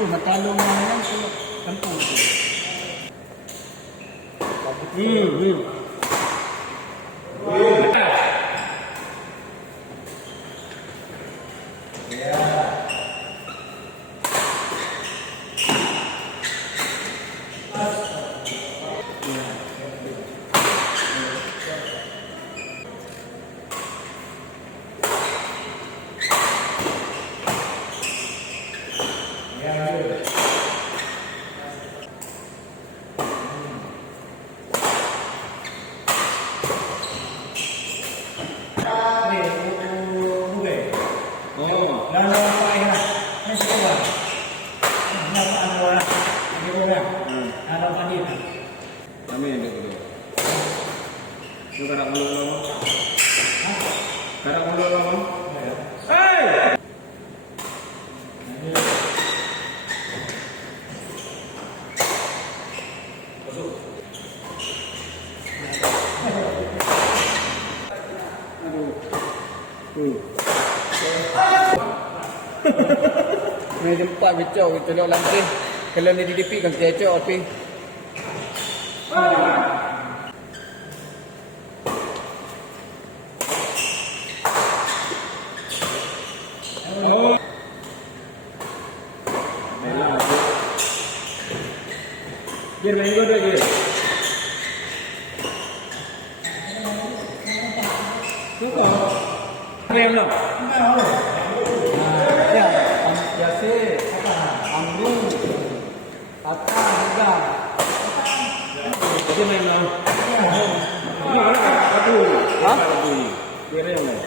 Matalo na yan sa kampung. Amin dulu. Lu karak mulu lama. Karak mulu lama. Hey! May tempat bicau itu lo lantai. Kalau ni DDP kan kecok tapi. Biar main gua dulu. Rem lah. Ya, biasa apa? Amru, kata juga. Jadi main lah. Ini mana aku? Hah? Biar rem lah.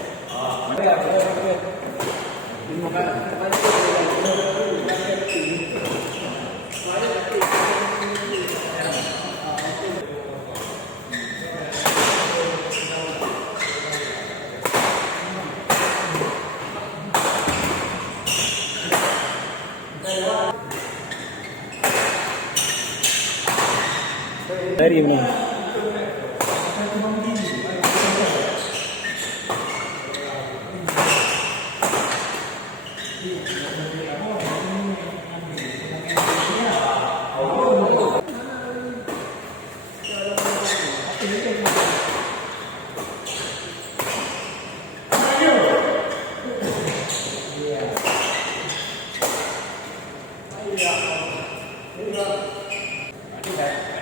Dari mana?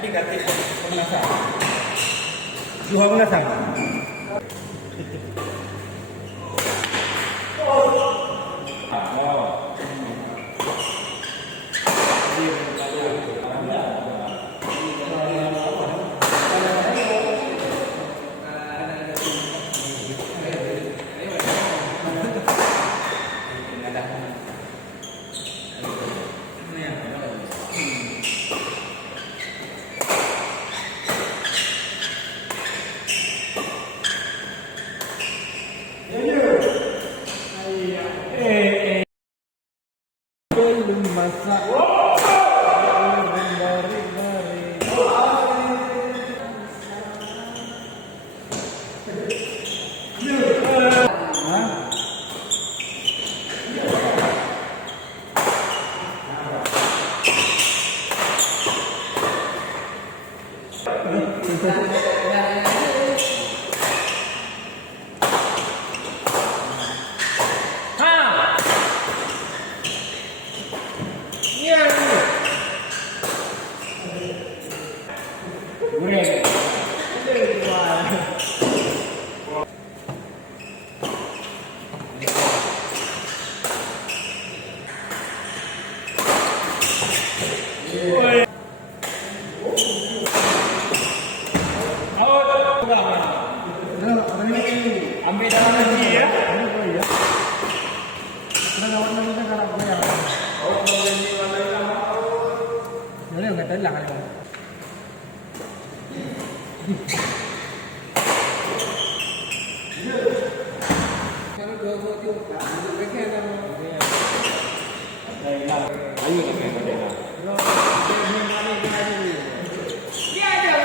Adik ganti pemanasan. Dua pemanasan. Belum masak. Ambil dalam lagi ya. Kita lawan lagi kan cara gue ya. Oh, kalau ini warna hitam. Boleh enggak telah kalau. Kalau dua video kan, mereka ada. Ayo kita main. Dia ada.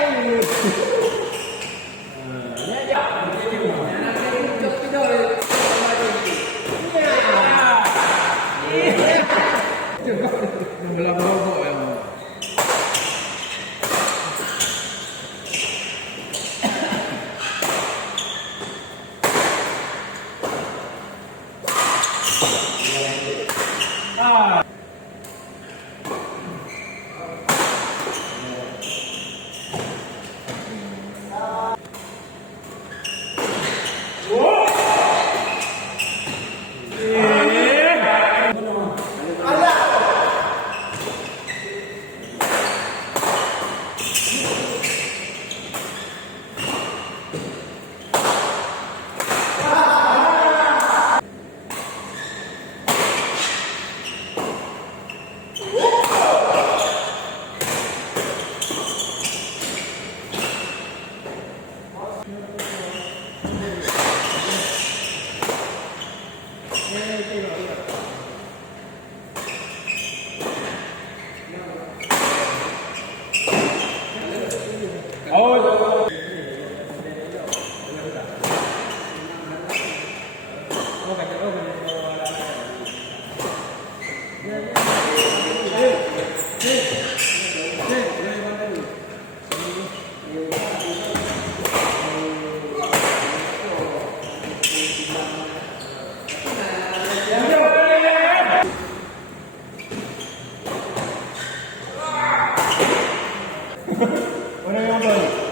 Oh, Mana yang baru?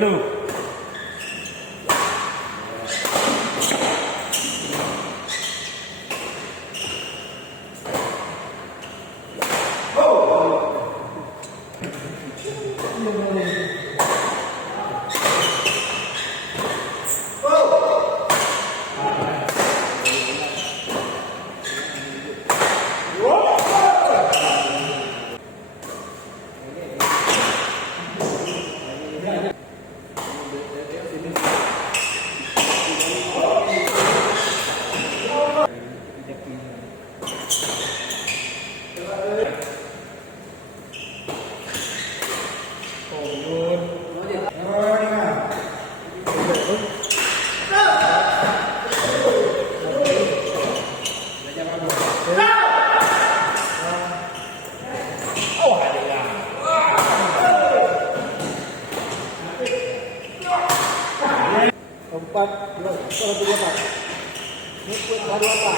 Pintu. Empat, dua, satu, dua, empat. Ini baru apa?